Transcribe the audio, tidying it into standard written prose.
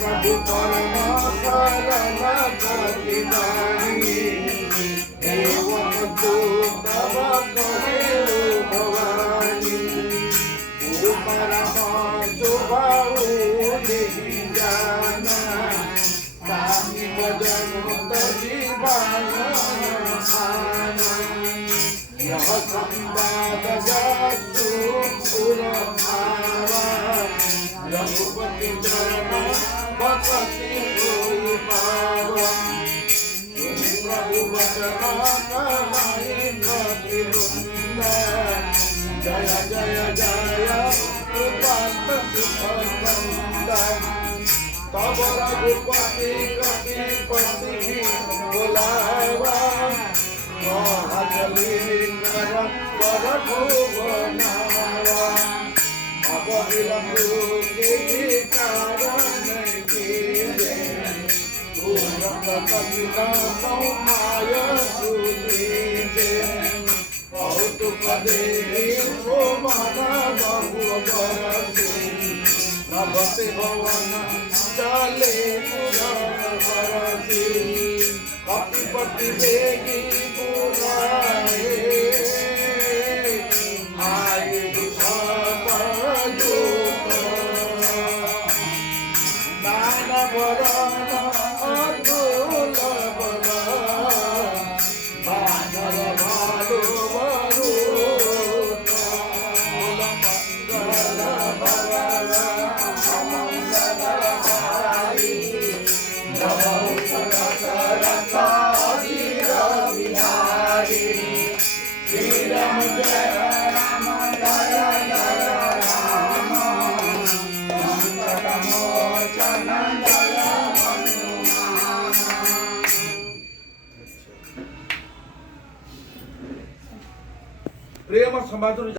प्रभु परमात्मा प्रतिदानी एवं तू तव करेउ भवानी तू परमा सुभाऊ देहि जाना सामी भजन जीवन आना यह संवाद जसु पुरभावा रघुपति चरण भक्ति होई पावा तुम प्रभु वचन कहाई प्रतिबंध जय जय जय कृपात सुखकंद तब रघुपति कपिपति बुलावा महाजली कर भुवनावा अब विलंबु के कारण कीजे पूर्ण कपिला माय सुदीजे कौतुक देवी को माना बहु बरसे नभते भवन चले पुराण बरसे कपिपति देवी बुलाए आए दान वरण अतुल बल बानर भालु वरुण मंगल भवन मंगल हारी नमो सरस बिहारी श्री राम जय राम जय जय राम संकट मोचन जय हनुमान। प्रेम समाधुर